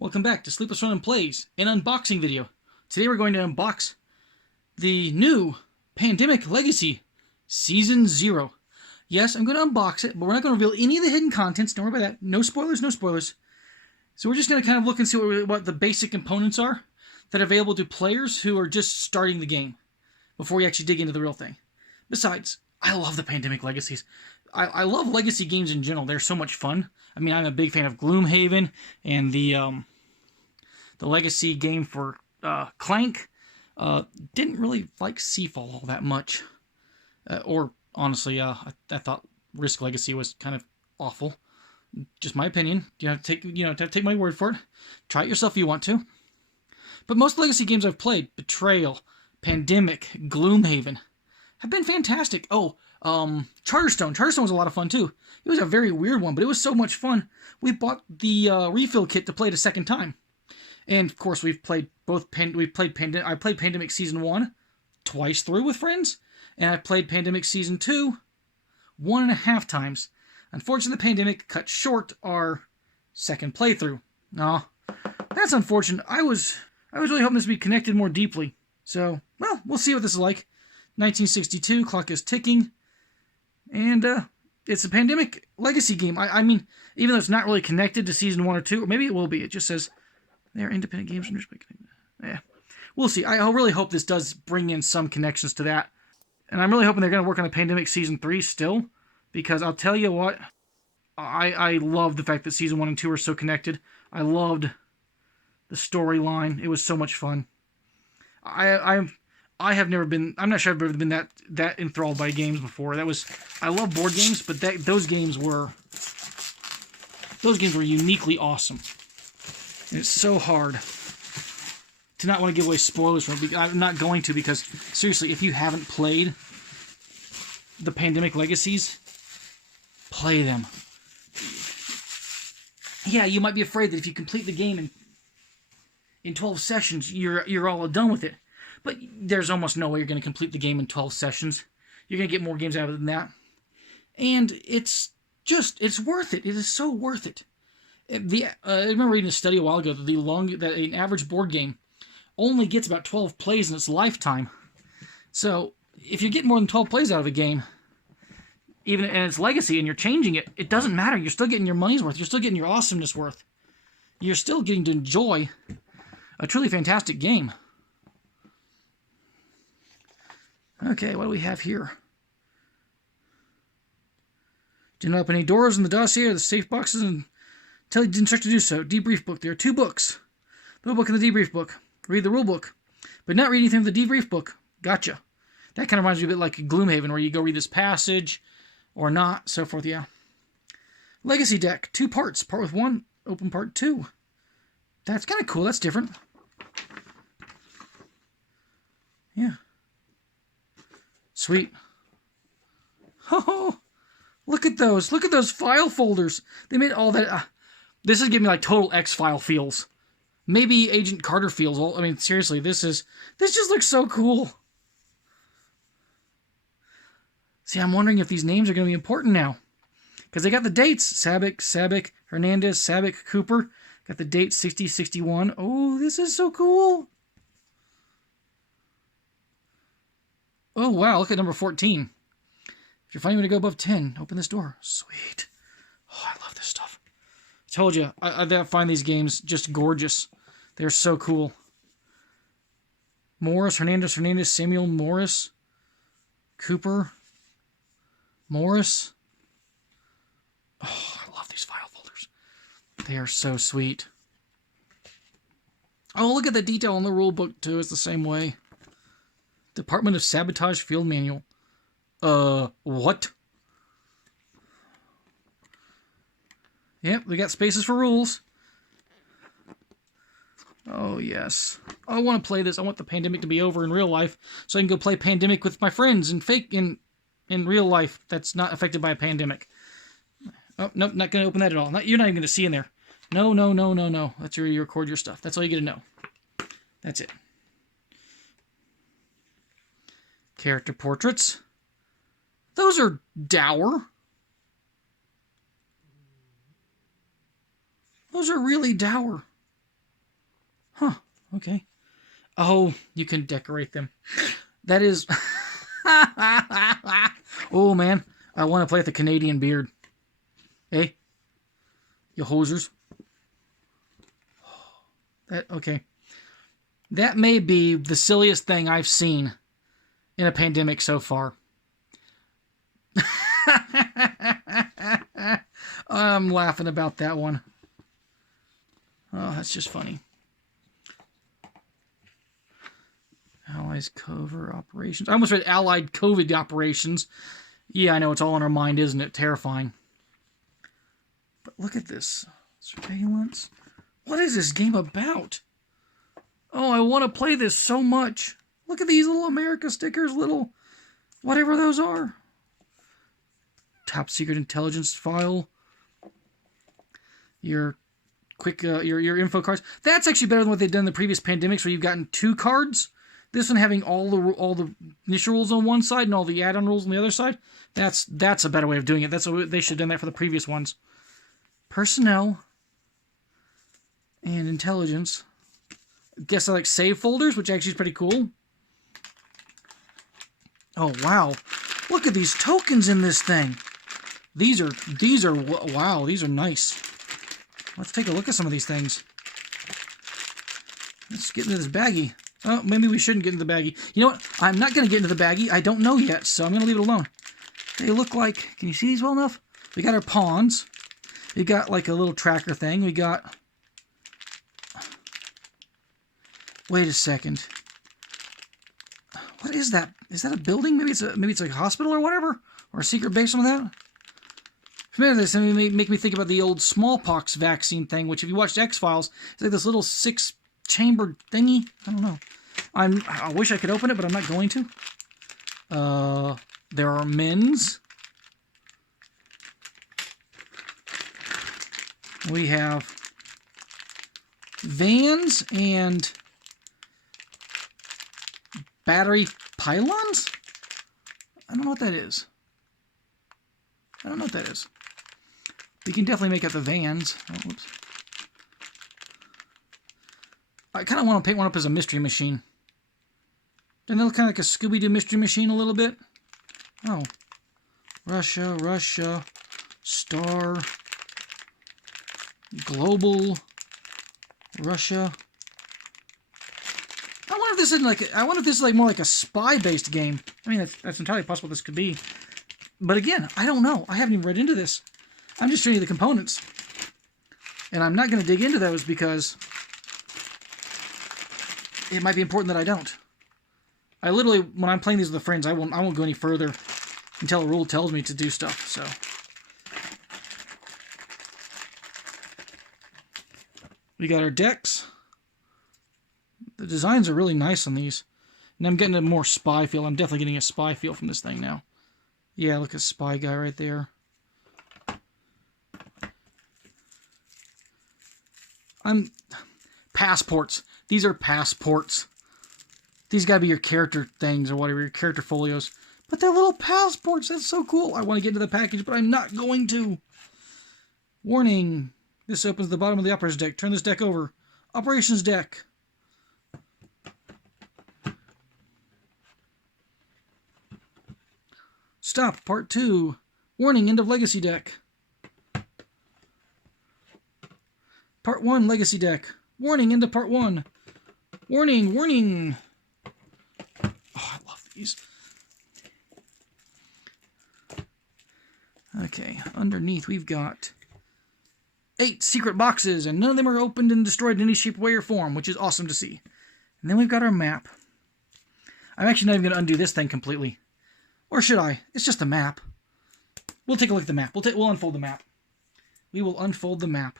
Welcome back to SleeplessRonin Plays, an unboxing video. Today we're going to unbox the new Pandemic Legacy Season 0. Yes, I'm going to unbox it, but we're not going to reveal any of the hidden contents. Don't worry about that. No spoilers, no spoilers. So we're just going to kind of look and see what the basic components are that are available to players who are just starting the game before we actually dig into the real thing. Besides, I love the Pandemic Legacies. I love legacy games in general. They're so much fun. I mean, I'm a big fan of Gloomhaven and the legacy game for Clank. Didn't really like Seafall all that much. Or honestly, I thought Risk Legacy was kind of awful. Just my opinion. You have to take my word for it. Try it yourself if you want to. But most legacy games I've played, Betrayal, Pandemic, Gloomhaven, have been fantastic. Oh, Charterstone. Charterstone was a lot of fun too. It was a very weird one, but it was so much fun. We bought the refill kit to play it a second time. And of course, I played Pandemic Season 1 twice through with friends, and I played Pandemic Season 2 1.5 times. Unfortunately, the Pandemic cut short our second playthrough. No, that's unfortunate. I was really hoping this would be connected more deeply. So, well, we'll see what this is like. 1962, clock is ticking, and it's a Pandemic Legacy game. I mean, even though it's not really connected to Season 1 or 2, or maybe it will be. It just says they're independent games. Yeah, we'll see. I really hope this does bring in some connections to that, and I'm really hoping they're going to work on a Pandemic Season 3 still, because I'll tell you what, I love the fact that Season 1 and 2 are so connected. I loved the storyline. It was so much fun. I have never been. I'm not sure I've ever been that enthralled by games before. I love board games, but those games were uniquely awesome. And it's so hard to not want to give away spoilers from it. I'm not going to, because seriously, if you haven't played the Pandemic Legacies, play them. Yeah, you might be afraid that if you complete the game in 12 sessions, you're all done with it. But there's almost no way you're going to complete the game in 12 sessions. You're going to get more games out of it than that. And it's worth it. It is so worth it. I remember reading a study a while ago that an average board game only gets about 12 plays in its lifetime. So if you get more than 12 plays out of a game, even in its legacy, and you're changing it, it doesn't matter. You're still getting your money's worth. You're still getting your awesomeness worth. You're still getting to enjoy a truly fantastic game. Okay, what do we have here? Didn't open any doors in the dossier or the safe boxes and tell you to instruct to do so. Debrief book. There are 2 books. The rule book and the debrief book. Read the rule book, but not read anything from the debrief book. Gotcha. That kind of reminds me a bit like Gloomhaven, where you go read this passage or not, so forth, yeah. Legacy deck. 2 parts. Part with 1, open part 2. That's kind of cool. That's different. Yeah. Sweet. Oh, look at those. Look at those file folders. They made all that. This is giving me like total X-File feels. Maybe Agent Carter feels. I mean, seriously, this just looks so cool. See, I'm wondering if these names are going to be important now. Because they got the dates. Sabic, Hernandez, Sabic, Cooper. Got the date 60, 61. Oh, this is so cool. Oh, wow, look at number 14. If you're finding a way to go above 10, open this door. Sweet. Oh, I love this stuff. I told you, I find these games just gorgeous. They're so cool. Morris, Hernandez, Samuel, Morris, Cooper, Morris. Oh, I love these file folders. They are so sweet. Oh, look at the detail on the rule book, too. It's the same way. Department of Sabotage Field Manual. What? Yep, we got spaces for rules. Oh, yes. I want to play this. I want the pandemic to be over in real life so I can go play Pandemic with my friends in real life that's not affected by a pandemic. Oh, nope, not going to open that at all. You're not even going to see in there. No. That's where you record your stuff. That's all you get to know. That's it. Character portraits. Those are dour. Those are really dour. Huh, okay. Oh, you can decorate them. That is... Oh, man. I want to play with the Canadian beard. Hey? You hosers. Okay. That may be the silliest thing I've seen in a pandemic so far. I'm laughing about that one. Oh, that's just funny. Allies cover operations. I almost read Allied COVID operations. Yeah, I know, it's all on our mind, isn't it? Terrifying. But look at this. Surveillance. What is this game about? Oh, I want to play this so much. Look at these little America stickers, little whatever those are. Top secret intelligence file. Your quick, your info cards. That's actually better than what they've done in the previous pandemics, where you've gotten 2 cards. This one having all the initial rules on one side and all the add-on rules on the other side. That's a better way of doing it. That's what they should have done that for the previous ones. Personnel and intelligence. I guess I like save folders, which actually is pretty cool. Oh wow! Look at these tokens in this thing. These are wow. These are nice. Let's take a look at some of these things. Let's get into this baggie. Oh, maybe we shouldn't get into the baggie. You know what? I'm not going to get into the baggie. I don't know yet, so I'm going to leave it alone. They look like... Can you see these well enough? We got our pawns. We got like a little tracker thing. We got... Wait a second. What is that? Is that a building? Maybe it's like a hospital or whatever? Or a secret base or that? Remember this, make me think about the old smallpox vaccine thing, which if you watched X-Files, it's like this little 6-chambered thingy. I don't know. I wish I could open it, but I'm not going to. There are men's. We have vans and battery pylons? I don't know what that is. I don't know what that is. We can definitely make out the vans. Oh, whoops. I kind of want to paint one up as a mystery machine. Doesn't that look kind of like a Scooby-Doo mystery machine a little bit? Oh. Russia, Star, Global, Russia. I wonder if this is like more like a spy-based game. I mean, that's entirely possible this could be. But again, I don't know. I haven't even read into this. I'm just showing you the components. And I'm not going to dig into those because it might be important that I don't. I literally, when I'm playing these with friends, I won't go any further until a rule tells me to do stuff, so. We got our decks. The designs are really nice on these. And I'm getting a more spy feel. I'm definitely getting a spy feel from this thing now. Yeah, look at spy guy right there. Passports. These are passports. These gotta be your character things or whatever, your character folios. But they're little passports. That's so cool. I want to get into the package, but I'm not going to. Warning. This opens the bottom of the operator's deck. Turn this deck over. Operations deck. Stop. Part 2. Warning. End of legacy deck. Part 1. Legacy deck. Warning. End of part 1. Warning. Warning. Oh, I love these. Okay. Underneath we've got 8 secret boxes, and none of them are opened and destroyed in any shape, way, or form, which is awesome to see. And then we've got our map. I'm actually not even going to undo this thing completely. Or should I? It's just a map. We'll take a look at the map. We'll unfold the map. We will unfold the map.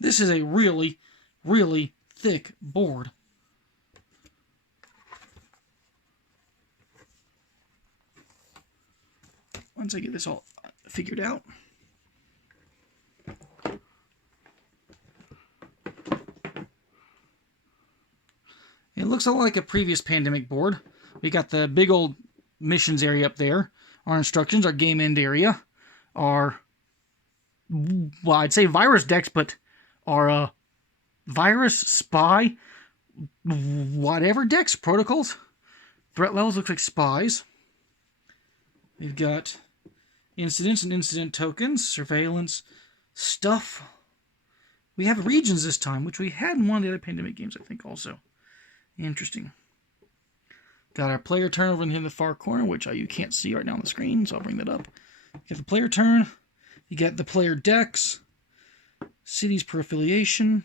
This is a really, really thick board. once I get this all figured out. It looks a lot like a previous Pandemic board. We got the big old missions area up there, our instructions, our game end area, our, well, I'd say virus decks, but our virus, spy, whatever decks, protocols, threat levels looks like spies. We've got incidents and incident tokens, surveillance, stuff. We have regions this time, which we had in one of the other Pandemic games, I think, also. Interesting. Got our player turn over in the far corner, which you can't see right now on the screen, so I'll bring that up. You got the player turn. You got the player decks. Cities per affiliation.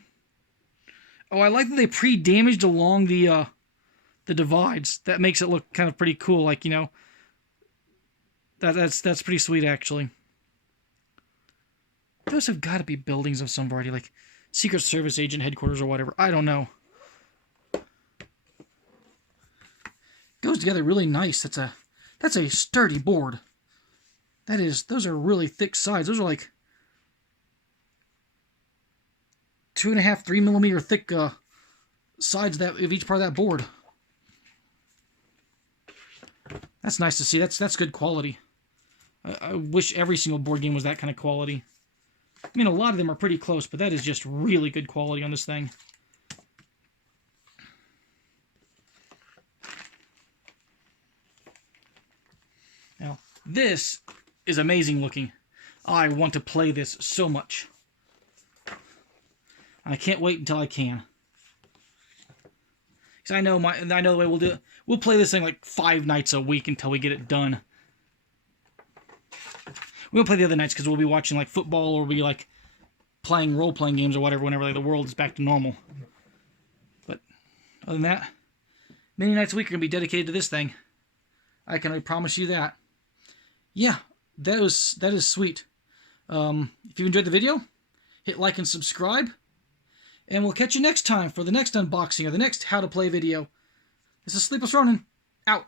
Oh, I like that they pre-damaged along the divides. That makes it look kind of pretty cool. Like, you know, that's pretty sweet, actually. Those have got to be buildings of some variety, like Secret Service agent headquarters or whatever. I don't know. Goes together really nice. That's a sturdy board. Those are really thick sides. Those are like 2.5, 3 millimeter thick sides of each part of that board. That's nice to see. That's good quality. I wish every single board game was that kind of quality. I mean, a lot of them are pretty close, but that is just really good quality on this thing. Now, this is amazing looking. I want to play this so much. I can't wait until I can. Because I know the way we'll do it. We'll play this thing like 5 nights a week until we get it done. We won't play the other nights because we'll be watching like football or we'll be like playing role-playing games or whatever whenever like, the world is back to normal. But other than that, many nights a week are going to be dedicated to this thing. I can really promise you that. Yeah, that is sweet. If you enjoyed the video, hit like and subscribe. And we'll catch you next time for the next unboxing or the next how to play video. This is Sleepless Ronin, out.